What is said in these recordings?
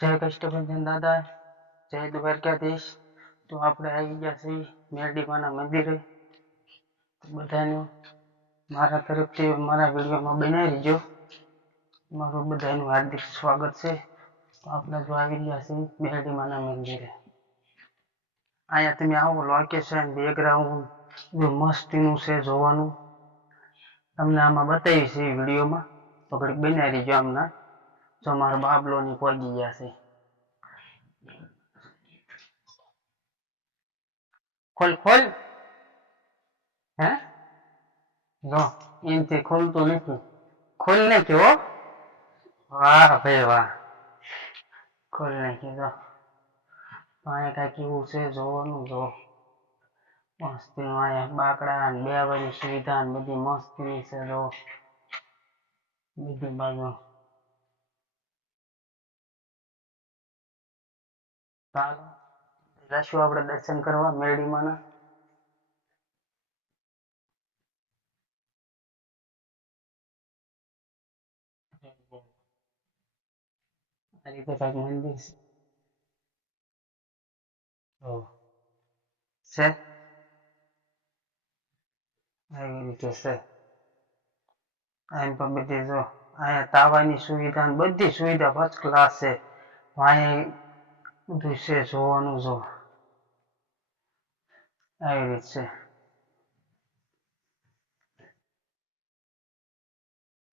જય કષ્ટભંજન દાદા, જય દ્વારકાધીશ. તો આપણે આવી ગયા છીએ મેરડીમાના મંદિરે. બધાનું મારા તરફથી મારા વિડીયોમાં બનાવી રહેજો મારું બધાનું હાર્દિક સ્વાગત છે. તો આપણે જો આવી ગયા છીએ મેરડીમાના મંદિરે. અહીંયા તમે આવો લોકેશન બેકગ્રાઉન્ડ બધું મસ્તીનું છે જોવાનું. તમને આમાં બતાવી છે વિડીયોમાં. તો ઘડીક બનાવી રહેજો આમના. જો બાબલો ની પહોંચી ગયા છે. ખોલ ખોલ. હે? જો એમથી ખોલતું નથી. ખોલ નાખ્યો હો. વાહ ભાઈ વાહ. ખોલ નાખ્યો જો. અહીંયા કાંઈક એવું છે જોવાનું, જો. મસ્તી અહીંયા બાકડા ને બેવાની સુવિધા ને બધી મસ્તી છે, જો. બીજી બાજુ ચાલો જશું આપણે દર્શન કરવા? મેરડીમાંના. છે? આવી રીતે છે. અહીં પણ બધી જો. અહીંયા સુવિધા બધી સુવિધા ફર્સ્ટ ક્લાસ છે. અહીંયા છે, જોવાનું જો. આવી રીત છે.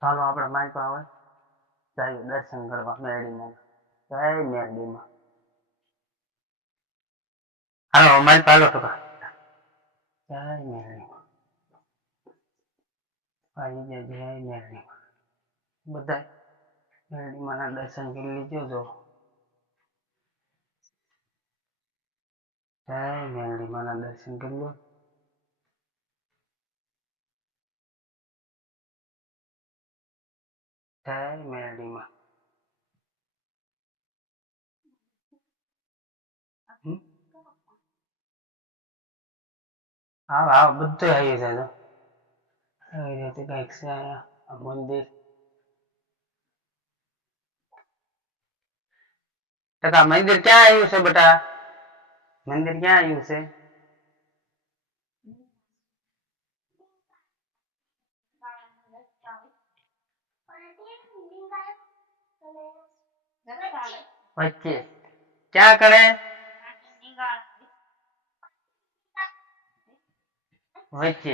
ચાલો આપણે માઇક આવે જઈએ દર્શન કરવા મેરડીમાં. જય મેરડીમાં. હાલો માઇક પાલો તો. જય મેરડીમાં. આવી ગયા, જય મેરડીમાં. બધા મેરડીમાંના દર્શન કરી લીધો જો. જય મેરડીમાંના દર્શન કરી લો. જય મેરડીમાં? હા હા, બધું આવી જાય આવી રીતે કંઈક છે અહીંયા મંદિર. ટકા મંદિર ક્યાં આવ્યું છે બેટા? મંદિર ક્યાં આવ્યું છે વચ્ચે ક્યાં કરે વચ્ચે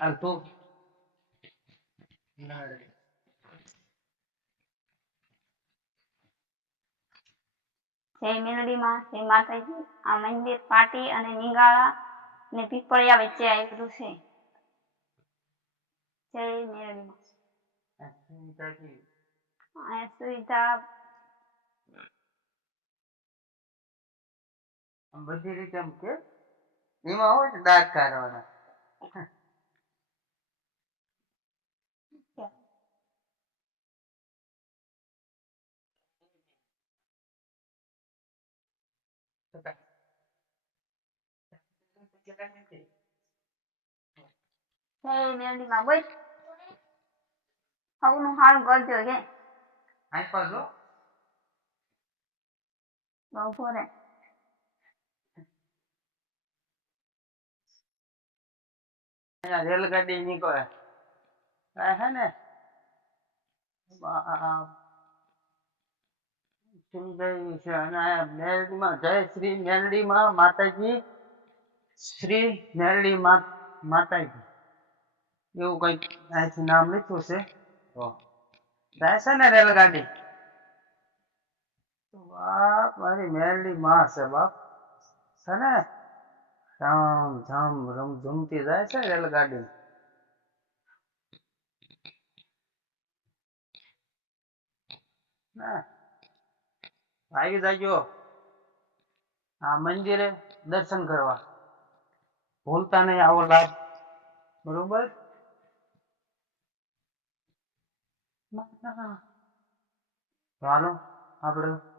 હાલ તું જય મેલડીમાં જય માતાજી આ મંદિર પાટી અને નિગાળા ને પીપળિયા વચ્ચે આવેલું છે. જય મેલડીમાં સુવિધા બધી રીતે એમ કે એમાં હોય દાંત કાઢવાના. જય મેલડીમાં બોલ હવનું હારું કરજો કે આપ્યા જો બહુ રે અહીંયા રેલગાડી નીકળે આ હે ને આ સુંદર છે અને મેરડીમાં જય શ્રી મેરડીમાં માતાજી. શ્રી મેરડી મા માતાજી. એવું કંઈક અહીંથી નામ લીધું છે? તો જાય ને રેલગાડી? બાપ મારી મેરડી માં છે બાપ. છે ને? રામ ધામ રમ ધૂમતી જાય છે રેલગાડી. ના. આવી જાજો આ મંદિરે દર્શન કરવા. ભૂલતા નહીં આવો લાભ. બરોબર? ચાલો આપણે